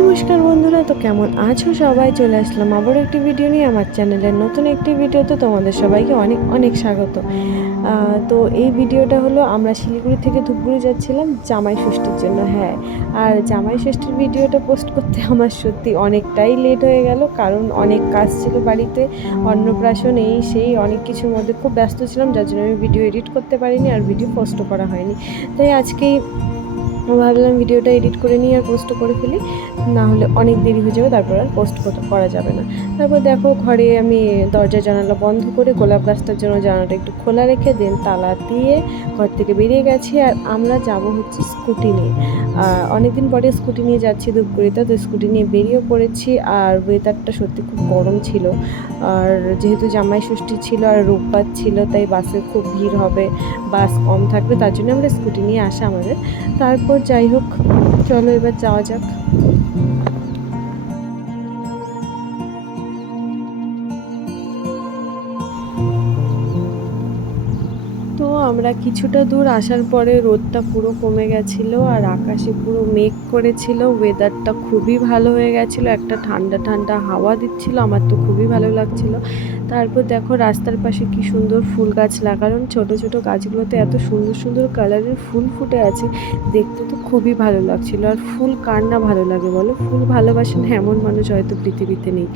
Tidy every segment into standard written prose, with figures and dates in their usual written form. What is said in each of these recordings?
নমস্কার বন্ধুরা, তো কেমন আছো সবাই? চলে আসলাম আবার একটি ভিডিও নিয়ে আমার চ্যানেলের নতুন একটি ভিডিওতে তোমাদের সবাইকে অনেক অনেক স্বাগত। তো এই ভিডিওটা হলো আমরা শিলিগুড়ি থেকে ধূপগুড়ি যাচ্ছিলাম জামাই ষষ্ঠীর জন্য। হ্যাঁ, আর জামাই ষষ্ঠীর ভিডিওটা পোস্ট করতে আমার সত্যি অনেকটাই লেট হয়ে গেল, কারণ অনেক কাজ ছিল বাড়িতে, অন্নপ্রাশন এই সেই অনেক কিছুর মধ্যে খুব ব্যস্ত ছিলাম, যার জন্য আমি ভিডিও এডিট করতে পারিনি আর ভিডিও পোস্টও করা হয়নি। তাই আজকেই ভাবলাম ভিডিওটা এডিট করে নিই আর পোস্ট করে ফেলি, না হলে অনেক দেরি হয়ে যাবে, তারপর আর পোস্ট করা যাবে না। তারপর দেখো ঘরে আমি দরজা জানালা বন্ধ করে গোলাপ গাছটার জন্য জানালাটা একটু খোলা রেখে দেন তালা দিয়ে ঘর থেকে বেরিয়ে গেছি। আর আমরা যাব হচ্ছে স্কুটি নিয়ে। অনেকদিন পরে স্কুটি নিয়ে যাচ্ছি ধূপগুড়িতে, তো স্কুটি নিয়ে বেরিয়ে পড়েছি। আর ওয়েদারটা সত্যি খুব গরম ছিল, আর যেহেতু জামাই ষষ্ঠী ছিল আর রোববার ছিল, তাই বাসে খুব ভিড় হবে, বাস কম থাকবে, তার জন্য আমরা স্কুটি নিয়ে আসা আমাদের। তারপর যাই হোক, চলো এবার যাওয়া যাক। তো আমরা কিছুটা দূর আসার পরে রোদটা পুরো কমে গেছিলো আর আকাশে পুরো মেঘ করেছিল, ওয়েদারটা খুবই ভালো হয়ে গেছিলো, একটা ঠান্ডা ঠান্ডা হাওয়া দিচ্ছিল, আমার তো খুবই ভালো লাগছিল। তারপর দেখো রাস্তার পাশে কি সুন্দর ফুল গাছ লাগানো, ছোট ছোট গাছগুলোতে এত সুন্দর সুন্দর কালারের ফুল ফুটে আছে, দেখতে তো খুবই ভালো লাগছিল। আর ফুল কার না ভালো লাগে বলো, ফুল ভালোবাসেন এমন মানুষ হয়তো পৃথিবীতে নেই।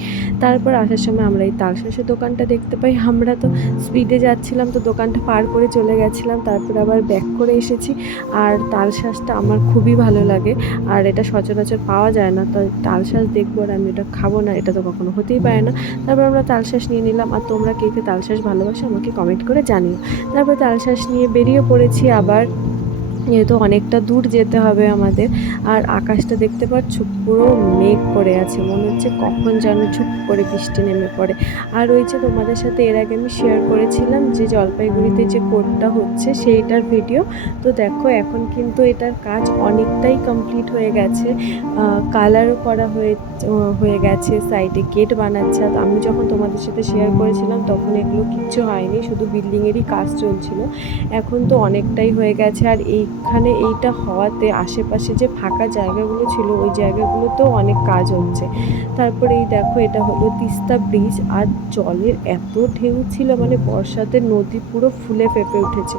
তারপর আসার সময় আমরা এই তালশাঁসের দোকানটা দেখতে পাই, আমরা তো স্পিডে যাচ্ছিলাম, তো দোকানটা পার করে চলে গেছিলাম, তারপর আবার ব্যাক করে এসেছি। আর তালশাঁসটা আমার খুবই ভালো লাগে, আর এটা সচরাচর পাওয়া যায় না, তো তালশাঁস দেখবো আর আমি এটা খাবো না, এটা তো কখনো হতেই পারে না। তারপর আমরা তালশাঁস নিয়ে নিলাম। আর তোমরা কে কে তালশাঁস ভালোবাসো আমাকে কমেন্ট করে জানিও। তারপর তালশাঁস নিয়ে বেরিয়ে পড়েছি আবার, যেহেতু অনেকটা দূর যেতে হবে আমাদের। আর আকাশটা দেখতে পাচ্ছ পুরো মেঘ করে আছে, মনে হচ্ছে কখন যেন ঝুপ করে বৃষ্টি নেমে পড়ে। আর ওই যে তোমাদের সাথে এর আগে আমি শেয়ার করেছিলাম যে জলপাইগুড়িতে যে কোর্টটা হচ্ছে সেইটার ভিডিও, তো দেখো এখন কিন্তু এটার কাজ অনেকটাই কমপ্লিট হয়ে গেছে, কালারও করা হয়ে গেছে, সাইডে গেট বানাচ্ছে। আর আমি যখন তোমাদের সাথে শেয়ার করেছিলাম তখন এগুলো কিচ্ছু হয়নি, শুধু বিল্ডিংয়েরই কাজ চলছিল। এখন তো অনেকটাই হয়ে গেছে। আর এইখানে এইটা হওয়াতে আশেপাশে যে ফাঁকা জায়গাগুলো ছিল ওই জায়গাগুলোতেও অনেক কাজ হচ্ছে। তারপরে এই দেখো এটা হলো তিস্তা ব্রিজ, আর জলের এত ঢেউ ছিল, মানে বর্ষাতে নদী পুরো ফুলে ফেঁপে উঠেছে,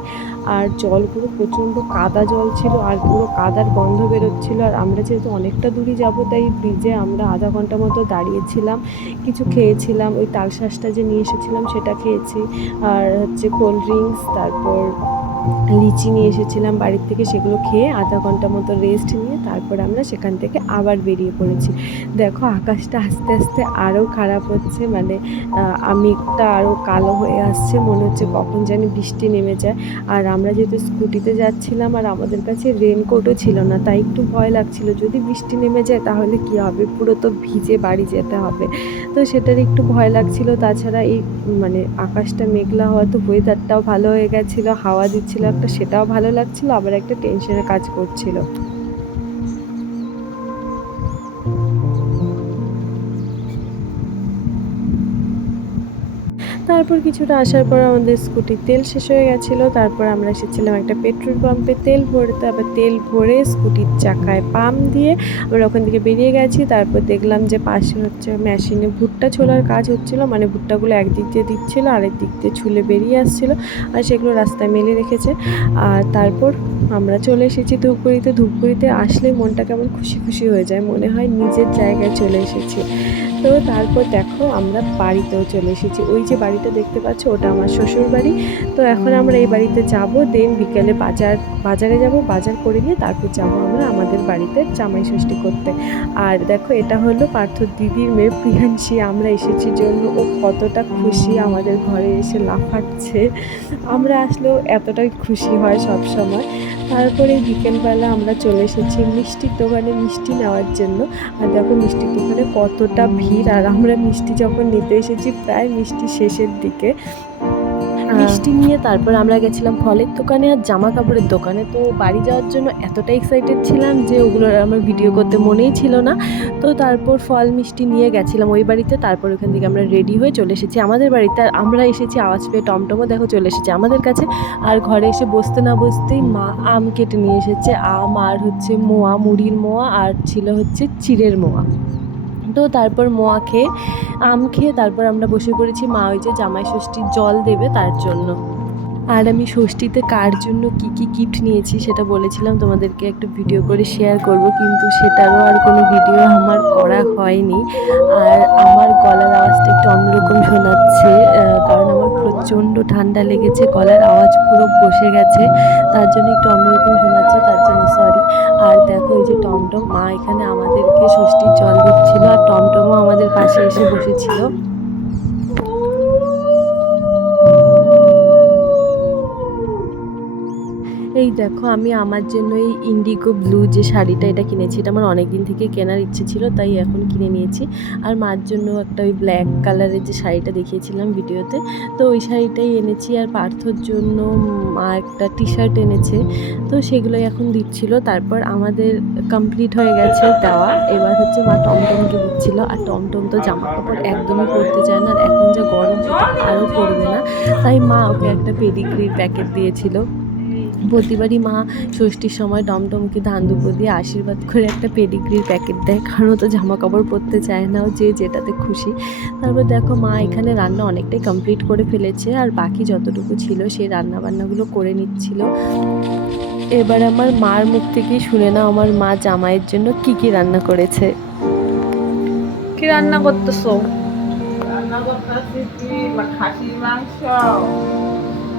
আর জলগুলো প্রচণ্ড কাদা জল ছিল, আর পুরো কাদার গন্ধ বেরোচ্ছিলো। আর আমরা যেহেতু অনেকটা দূরই যাবো, তাই ব্রিজে আমরা আধা ঘন্টা মতো দাঁড়িয়েছিলাম, কিছু খেয়েছিলাম, ওই তালশাঁসটা যে নিয়ে এসেছিলাম সেটা খেয়েছি, আর হচ্ছে কোল্ড ড্রিঙ্কস, তারপর লিচি নিয়ে এসেছিলাম বাড়ির থেকে, সেগুলো খেয়ে আধা ঘন্টা মতো রেস্ট নিয়ে তারপর আমরা সেখান থেকে আবার বেরিয়ে পড়েছি। দেখো আকাশটা আস্তে আস্তে আরও খারাপ হচ্ছে, মানে মেঘটা আরও কালো হয়ে আসছে, মনে হচ্ছে কখন জানি বৃষ্টি নেমে যায়। আর আমরা যেহেতু স্কুটিতে যাচ্ছিলাম আর আমাদের কাছে রেনকোটও ছিল না, তাই একটু ভয় লাগছিল যদি বৃষ্টি নেমে যায় তাহলে কি হবে, পুরো তো ভিজে বাড়ি যেতে হবে, তো সেটার একটু ভয় লাগছিল। তাছাড়া এই মানে আকাশটা মেঘলা হওয়া, তো ওয়েদারটাও ভালো হয়ে গেছিলো, হাওয়া দিচ্ছিল একটা, সেটাও ভালো লাগছিল, আবার একটা টেনশনের কাজ করছিল। তারপর কিছুটা আসার পর আমাদের স্কুটির তেল শেষ হয়ে গেছিলো, তারপর আমরা এসেছিলাম একটা পেট্রোল পাম্পে তেল ভরতে। আবার তেল ভরে স্কুটির চাকায় পাম্প দিয়ে আমরা ওখান থেকে বেরিয়ে গেছি। তারপর দেখলাম যে পাশে হচ্ছে মেশিনে ভুট্টা ছোলার কাজ হচ্ছিলো, মানে ভুট্টাগুলো একদিক দিয়ে দিচ্ছিলো, আরেক দিক দিয়ে ছুলে বেরিয়ে আসছিলো, আর সেগুলো রাস্তায় মেলে রেখেছে। আর তারপর আমরা চলে এসেছি ধূপগুড়িতে। ধূপগুড়িতে আসলে মনটা কেমন খুশি খুশি হয়ে যায়, মনে হয় নিজের জায়গায় চলে এসেছি। তো তারপর দেখো আমরা বাড়িতেও চলে এসেছি, ওই যে বাড়িটা দেখতে পাচ্ছ ওটা আমার শ্বশুর বাড়ি। তো এখন আমরা এই বাড়িতে যাব, দেন বিকেলে বাজারে যাব, বাজার করে নিয়ে তারপর যাব আমরা আমাদের বাড়িতে জামাই ষষ্ঠী করতে। আর দেখো এটা হলো পার্থর দিদির মেয়ে প্রিয়াংশী, আমরা এসেছি জন্য ও কতটা খুশি, আমাদের ঘরে এসে লাফাচ্ছে, আমরা আসলেও এতটাই খুশি হয় সব সময়। তারপরে বিকেলবেলা আমরা চলে এসেছি মিষ্টির দোকানে মিষ্টি নেওয়ার জন্য। আর দেখো মিষ্টির দোকানে কতটা ভিড়, আর আমরা মিষ্টি যখন নিতে এসেছি প্রায় মিষ্টি শেষের দিকে, মিষ্টি নিয়ে তারপর আমরা গেছিলাম ফলের দোকানে আর জামা কাপড়ের দোকানে। তো বাড়ি যাওয়ার জন্য এতটা এক্সাইটেড ছিলাম যে ওগুলোর আমার ভিডিও করতে মনেই ছিল না। তো তারপর ফল মিষ্টি নিয়ে গেছিলাম ওই বাড়িতে, তারপর ওখান থেকে আমরা রেডি হয়ে চলে এসেছি আমাদের বাড়িতে। আর আমরা এসেছি আওয়াজ পেয়ে, টমটমও দেখো চলে এসেছে আমাদের কাছে। আর ঘরে এসে বসতে না বসতেই মা আম কেটে নিয়ে এসেছে, আম আর হচ্ছে মোয়া, মুড়ির মোয়া, আর ছিল হচ্ছে চিড়ের মোয়া। তো তারপর মোয়া খেয়ে, আম খেয়ে তারপর আমরা বসে পড়েছি। মা ওই যে জামাই ষষ্ঠীর জল দেবে তার জন্য। আর আমি ষষ্ঠীতে কার জন্য কি কি গিফট নিয়েছি সেটা বলেছিলাম তোমাদেরকে একটা ভিডিও করে শেয়ার করব, কিন্তু সেটারও আর কোনো ভিডিও আমার করা হয়নি। আর আমার গলার আওয়াজটা একটু অন্যরকম শোনাচ্ছে, কারণ আমার প্রচণ্ড ঠান্ডা লেগেছে, গলার আওয়াজ পুরো বসে গেছে, তার জন্য একটু অন্যরকম শোনাচ্ছে, তার জন্য সরি। আর দেখো এই যে টমটম, মা এখানে আমাদেরকে ষষ্ঠীর জল দিচ্ছিল আর টমটমও আমাদের পাশে এসে বসেছিল। এই দেখো আমি আমার জন্য এই ইন্ডিগো ব্লু যে শাড়িটা এটা কিনেছি, এটা আমার অনেক দিন থেকে কেনার ইচ্ছে ছিল, তাই এখন কিনে নিয়েছি। আর মার জন্য একটা ওই ব্ল্যাক কালারের যে শাড়িটা দেখিয়েছিলাম ভিডিওতে, তো ওই শাড়িটাই এনেছি। আর পার্থর জন্য মা একটা টি শার্ট এনেছে, তো সেগুলোই এখন দিচ্ছিল। তারপর আমাদের কমপ্লিট হয়ে গেছে দেওয়া, এবার হচ্ছে মা টমটমকে দিচ্ছিল। আর টমটম তো জামা কাপড় একদমই পরতে চায় না, আর এখন যা গরম আরও পরবে না, তাই মা ওকে একটা পেডিগ্রির প্যাকেট দিয়েছিল। প্রতিবারই মা ষষ্ঠীর সময় টমটমকে ধান দুপুর দিয়ে আশীর্বাদ করে একটা পেডিগ্রির প্যাকেট দেয়, কারণ ও তো জামা কাপড় পরতে চায় না, ও যে যেটাতে খুশি। তারপর দেখো মা এখানে রান্না অনেকটাই কমপ্লিট করে ফেলেছে, আর বাকি যতটুকু ছিল সেই রান্না বান্নাগুলো করে নিচ্ছিল। এবার আমার মার মুখ থেকেই শুনে নাও আমার মা জামাইয়ের জন্য কি কি রান্না করেছে। কি রান্না করতেছো? রান্না করতেছি কি খাসির মাংস,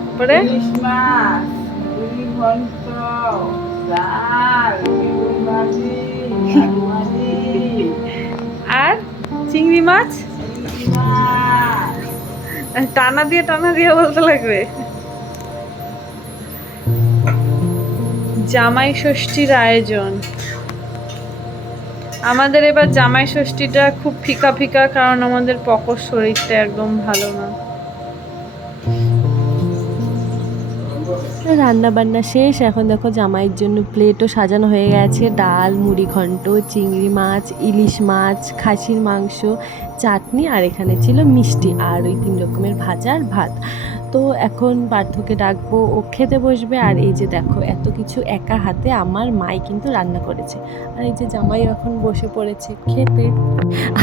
তারপরে ইলিশ মাছ, মুরগি ঘন্ট, ডাল, বেগুন ভাজি, আলু ভাজি, আর চিংড়ি মাছ। টানা দিয়ে বলতে লাগবে। জামাই ষষ্ঠীর আয়োজন। আমাদের এবার জামাই ষষ্ঠীটা খুব ফিকা ফিকা, কারণ আমাদের পকর শরীরটা একদম ভালো না। রান্না বান্না শেষ, এখন দেখো জামাইয়ের জন্য প্লেটও সাজানো হয়ে গেছে, ডাল, মুড়ি ঘন্ট, চিংড়ি মাছ, ইলিশ মাছ, খাসির মাংস, চাটনি, আর এখানে ছিল মিষ্টি, আর ওই 3 রকমের ভাজা আর ভাত। তো এখন পার্থকে ডাকবো, ও খেতে বসবে। আর এই যে দেখো এত কিছু একা হাতে আমার মাই কিন্তু রান্না করেছে, আর এই যে জামাই এখন বসে পড়েছে খেতে।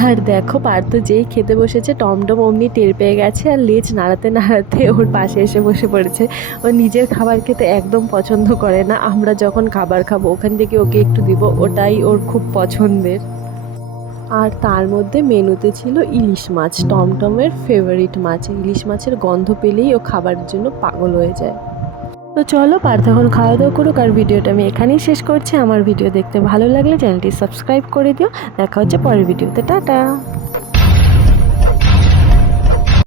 আর দেখো পার্থ যেই খেতে বসেছে টমটম অমনি টের পেয়ে গেছে, আর লেজ নাড়াতে নাড়াতে ওর পাশে এসে বসে পড়েছে। ও নিজের খাবার খেতে একদম পছন্দ করে না, আমরা যখন খাবার খাবো ওখান থেকে ওকে একটু দিব, ওটাই ওর খুব পছন্দের। আর তার মধ্যে মেনুতে ছিল ইলিশ মাছ, টমটমের ফেভারিট মাছ। ইলিশ মাছের গন্ধ পেলেই ও খাবারের জন্য পাগল হয়ে যায়। তো চলো পার্থ এখন খাওয়া দাওয়া করুক, আর ভিডিওটা আমি এখানেই শেষ করছি। আমার ভিডিও দেখতে ভালো লাগলে চ্যানেলটি সাবস্ক্রাইব করে দিও। দেখা হচ্ছে পরের ভিডিওতে, টাটা।